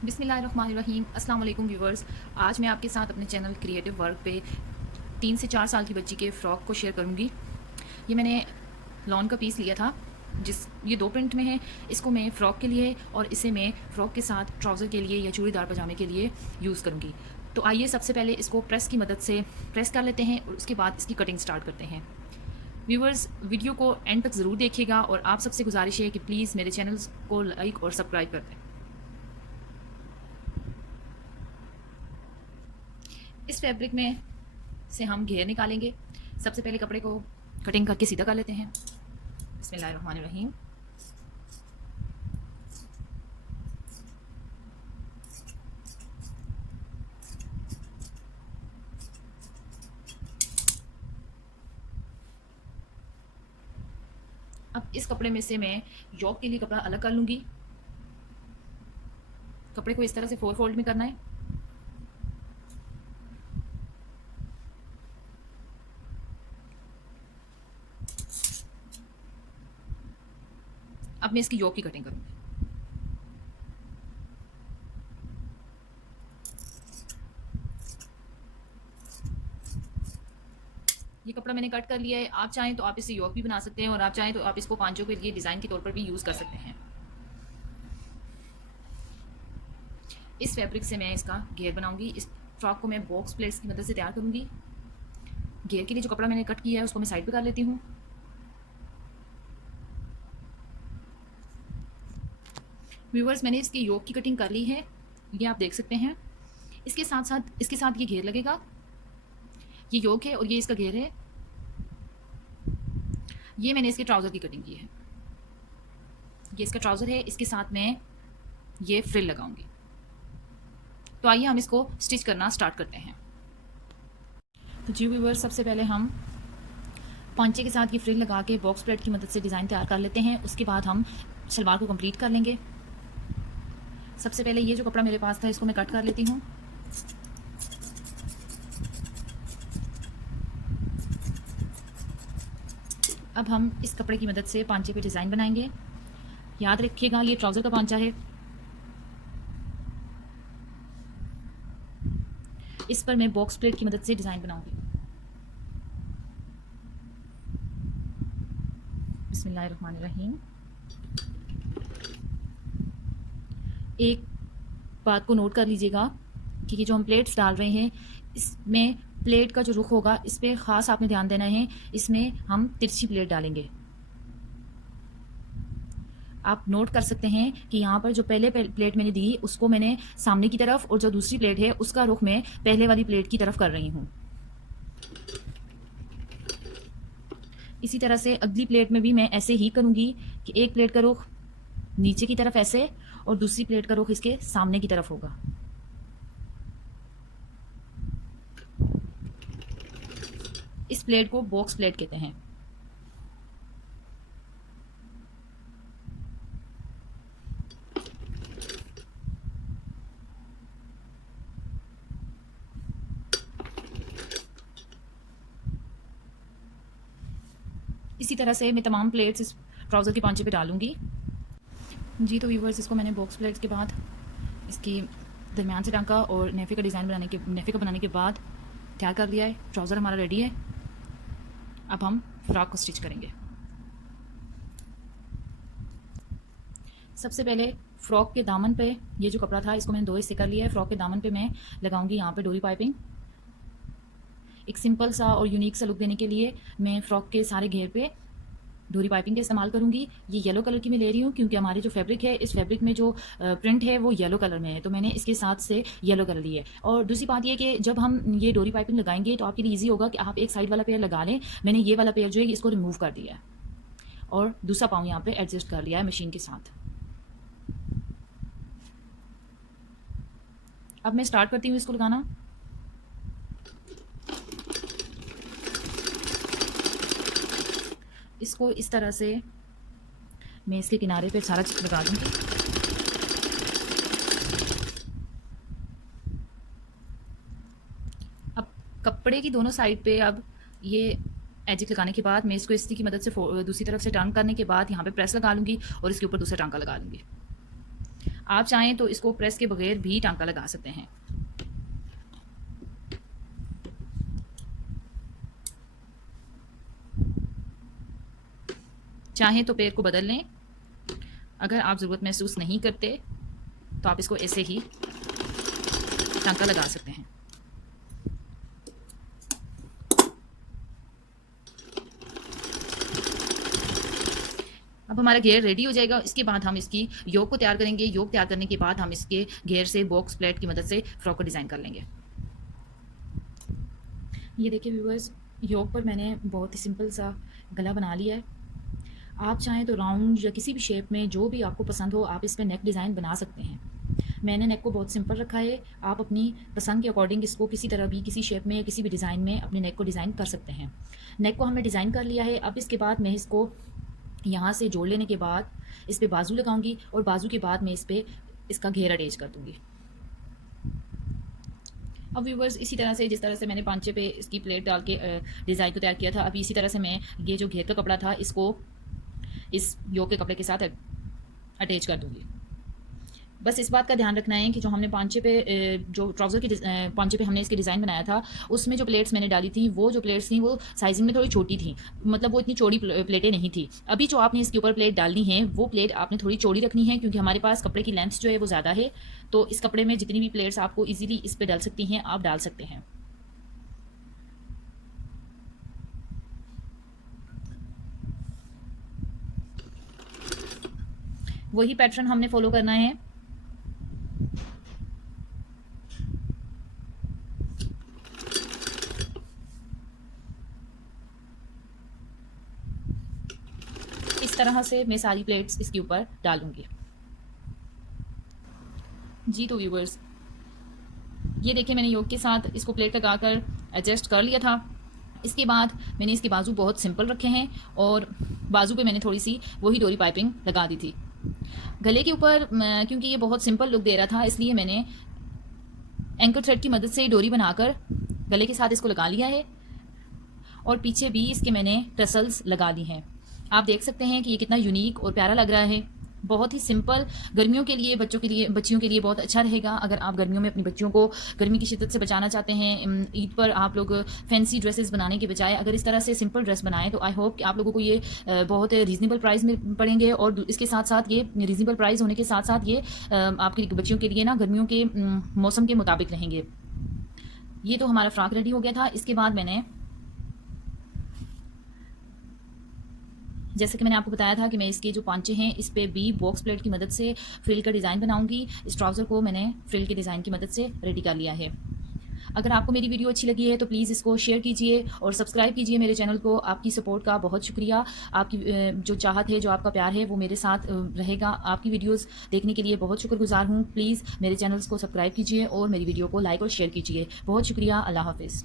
बिस्मिल्लाहिर्रहमानिर्रहीम। अस्सलाम वालेकुम व्यूवर्स। आज मैं आपके साथ अपने चैनल क्रिएटिव वर्क पे 3 से 4 साल की बच्ची के फ़्रॉक को शेयर करूँगी। ये मैंने लॉन का पीस लिया था, ये 2 प्रिंट में है। इसको मैं फ़्रॉक के लिए और इसे मैं फ़्रॉक के साथ ट्राउज़र के लिए या चूड़ीदार पजामे के लिए यूज़ करूँगी। तो आइए सबसे पहले इसको प्रेस की मदद से प्रेस कर लेते हैं और उसके बाद इसकी कटिंग स्टार्ट करते हैं। व्यूवर्स, वीडियो को एंड तक ज़रूर देखिएगा और आप सबसे गुजारिश है कि प्लीज़ मेरे चैनल को लाइक और सब्सक्राइब कर दें। इस फैब्रिक में से हम घेर निकालेंगे। सबसे पहले कपड़े को कटिंग करके सीधा कर लेते हैं। बिस्मिल्लाहिर्रहमानिर्रहीम। अब इस कपड़े में से मैं योक के लिए कपड़ा अलग कर लूँगी। कपड़े को इस तरह से 4 फोल्ड में करना है। अब मैं इसकी योक की कटिंग करूँगी। ये कपड़ा मैंने कट कर लिया है। आप चाहें तो आप इसे योक भी बना सकते हैं और आप चाहें तो आप इसको पांचों के लिए डिज़ाइन के तौर पर भी यूज़ कर सकते हैं। इस फैब्रिक से मैं इसका घेर बनाऊंगी। इस फ्रॉक को मैं बॉक्स प्लेट्स की मदद से तैयार करूंगी। घेर के लिए जो कपड़ा मैंने कट किया है उसको मैं साइड पे कर लेती हूँ। व्यूवर्स, मैंने इसकी योक की कटिंग कर ली है, ये आप देख सकते हैं। इसके साथ ये घेर लगेगा। ये योक है और ये इसका घेर है। ये मैंने इसके ट्राउज़र की कटिंग की है। ये इसका ट्राउज़र है, इसके साथ मैं ये फ्रिल लगाऊंगी। तो आइए हम इसको स्टिच करना स्टार्ट करते हैं। तो जी व्यूवर्स, सबसे पहले हम पांचे के साथ ये फ्रिल लगा के बॉक्स प्लेट की मदद से डिज़ाइन तैयार कर लेते हैं। उसके बाद हम सलवार को कंप्लीट कर लेंगे। सबसे पहले ये जो कपड़ा मेरे पास था इसको मैं कट कर लेती हूँ। अब हम इस कपड़े की मदद से पांचे पे डिज़ाइन बनाएंगे। याद रखिएगा ये ट्राउज़र का पांचा है। इस पर मैं बॉक्स प्लेट की मदद से डिज़ाइन बनाऊंगी। बिस्मिल्लाहिर्रहमानिर्रहीम। एक बात को नोट कर लीजिएगा कि ये जो हम प्लेट्स डाल रहे हैं इसमें प्लेट का जो रुख होगा इस पर ख़ास आपने ध्यान देना है। इसमें हम तिरछी प्लेट डालेंगे। आप नोट कर सकते हैं कि यहाँ पर जो पहले प्लेट मैंने दी उसको मैंने सामने की तरफ और जो दूसरी प्लेट है उसका रुख मैं पहले वाली प्लेट की तरफ कर रही हूँ। इसी तरह से अगली प्लेट में भी मैं ऐसे ही करूँगी कि एक प्लेट का रुख नीचे की तरफ ऐसे और दूसरी प्लेट का रुख इसके सामने की तरफ होगा। इस प्लेट को बॉक्स प्लेट कहते हैं। इसी तरह से मैं तमाम प्लेट्स इस ट्राउज़र के पांचे पे डालूंगी। जी तो व्यूवर्स, इसको मैंने बॉक्स प्लेट्स के बाद इसकी दरमियान से टांका और नेफे का बनाने के बाद तैयार कर लिया है। ट्राउज़र हमारा रेडी है। अब हम फ्रॉक को स्टिच करेंगे। सबसे पहले फ्रॉक के दामन पे ये जो कपड़ा था इसको मैंने 2 हिस्से कर लिया है। फ्रॉक के दामन पे मैं लगाऊंगी यहाँ पे डोरी पाइपिंग। एक सिंपल सा और यूनिक सा लुक देने के लिए मैं फ्रॉक के सारे घेर पे डोरी पाइपिंग का इस्तेमाल करूंगी। ये येलो कलर की मैं ले रही हूँ क्योंकि हमारी जो फैब्रिक है इस फैब्रिक में जो प्रिंट है वो येलो कलर में है, तो मैंने इसके साथ से येलो कलर ली है। और दूसरी बात ये कि जब हम ये डोरी पाइपिंग लगाएंगे तो आपके लिए ईजी होगा कि आप एक साइड वाला पेयर लगा लें। मैंने ये वाला पेयर जो है इसको रिमूव कर दिया है और दूसरा पाँव यहाँ पे एडजस्ट कर लिया है मशीन के साथ। अब मैं स्टार्ट करती हूँ इसको लगाना। इसको इस तरह से मैं इसके किनारे पे सारा चिप लगा दूंगी। अब कपड़े की दोनों साइड पे अब ये एजिक लगाने के बाद मैं इसको इसी की मदद से दूसरी तरफ से टर्न करने के बाद यहाँ पे प्रेस लगा लूँगी और इसके ऊपर दूसरा टांका लगा लूँगी। आप चाहें तो इसको प्रेस के बगैर भी टांका लगा सकते हैं। चाहें तो पेड़ को बदल लें। अगर आप ज़रूरत महसूस नहीं करते तो आप इसको ऐसे ही टांका लगा सकते हैं। अब हमारा घेर रेडी हो जाएगा। इसके बाद हम इसकी योक को तैयार करेंगे। योक तैयार करने के बाद हम इसके घेर से बॉक्स प्लेट की मदद से फ्रॉक को डिज़ाइन कर लेंगे। ये देखिए व्यूअर्स, योक पर मैंने बहुत ही सिंपल सा गला बना लिया है। आप चाहें तो राउंड या किसी भी शेप में जो भी आपको पसंद हो आप इस पर नेक डिज़ाइन बना सकते हैं। मैंने नेक को बहुत सिंपल रखा है। आप अपनी पसंद के अकॉर्डिंग इसको किसी तरह भी, किसी शेप में या किसी भी डिज़ाइन में अपने नेक को डिज़ाइन कर सकते हैं। नेक को हमने डिज़ाइन कर लिया है। अब इसके बाद मैं इसको यहाँ से जोड़ लेने के बाद इस पे बाजू लगाऊंगी और बाजू के बाद मैं इस पे इसका घेरा अटैच कर दूंगी। अब व्यूवर्स, इसी तरह से जिस तरह से मैंने पांचे पे इसकी प्लेट डाल के डिज़ाइन को तैयार किया था, अभी इसी तरह से मैं ये जो घेर का कपड़ा था इसको इस योक के कपड़े के साथ अटैच कर दूंगी। बस इस बात का ध्यान रखना है कि जो हमने पांचे पे जो ट्राउज़र की पांचे पे हमने इसके डिज़ाइन बनाया था उसमें जो प्लेट्स मैंने डाली थी वो जो प्लेट्स थी वो साइजिंग में थोड़ी छोटी थी, मतलब वो इतनी चौड़ी प्लेटें नहीं थी। अभी जो आपने इसके ऊपर प्लेट डालनी है वो प्लेट आपने थोड़ी चौड़ी रखनी है क्योंकि हमारे पास कपड़े की लेंथ जो है वो ज़्यादा है। तो इस कपड़े में जितनी भी प्लेट्स आपको ईजिली इस पर डाल सकती हैं आप डाल सकते हैं। वही पैटर्न हमने फॉलो करना है। इस तरह से मैं सारी प्लेट्स इसके ऊपर डालूंगी। जी तो व्यूवर्स, ये देखिए मैंने योक के साथ इसको प्लेट लगाकर एडजस्ट कर लिया था। इसके बाद मैंने इसके बाजू बहुत सिंपल रखे हैं और बाजू पे मैंने थोड़ी सी वही डोरी पाइपिंग लगा दी थी। गले के ऊपर क्योंकि ये बहुत सिंपल लुक दे रहा था इसलिए मैंने एंकर थ्रेड की मदद से डोरी बनाकर गले के साथ इसको लगा लिया है और पीछे भी इसके मैंने टसल्स लगा ली हैं। आप देख सकते हैं कि ये कितना यूनिक और प्यारा लग रहा है। बहुत ही सिंपल, गर्मियों के लिए, बच्चियों के लिए बहुत अच्छा रहेगा। अगर आप गर्मियों में अपनी बच्चियों को गर्मी की शिद्दत से बचाना चाहते हैं, ईद पर आप लोग फैंसी ड्रेसेस बनाने के बजाय अगर इस तरह से सिंपल ड्रेस बनाएं तो आई होप कि आप लोगों को ये बहुत रीज़नेबल प्राइस में पड़ेंगे। और इसके साथ साथ ये रीज़नेबल प्राइस होने के साथ साथ ये आपकी बच्चियों के लिए ना गर्मियों के मौसम के मुताबिक रहेंगे। ये तो हमारा फ्रॉक रेडी हो गया था। इसके बाद मैंने, जैसे कि मैंने आपको बताया था कि मैं इसके जो पांचे हैं इस पे भी बॉक्स प्लेट की मदद से फ्रिल का डिज़ाइन बनाऊंगी। इस ट्राउज़र को मैंने फ्रिल के डिज़ाइन की मदद से रेडी कर लिया है। अगर आपको मेरी वीडियो अच्छी लगी है तो प्लीज़ इसको शेयर कीजिए और सब्सक्राइब कीजिए मेरे चैनल को। आपकी सपोर्ट का बहुत शुक्रिया। आपकी जो चाहत है, जो आपका प्यार है वो मेरे साथ रहेगा। आपकी वीडियोस देखने के लिए बहुत शुक्रगुजार हूँ। प्लीज़ मेरे चैनल्स को सब्सक्राइब कीजिए और मेरी वीडियो को लाइक और शेयर कीजिए। बहुत शुक्रिया। अल्लाह हाफिज़।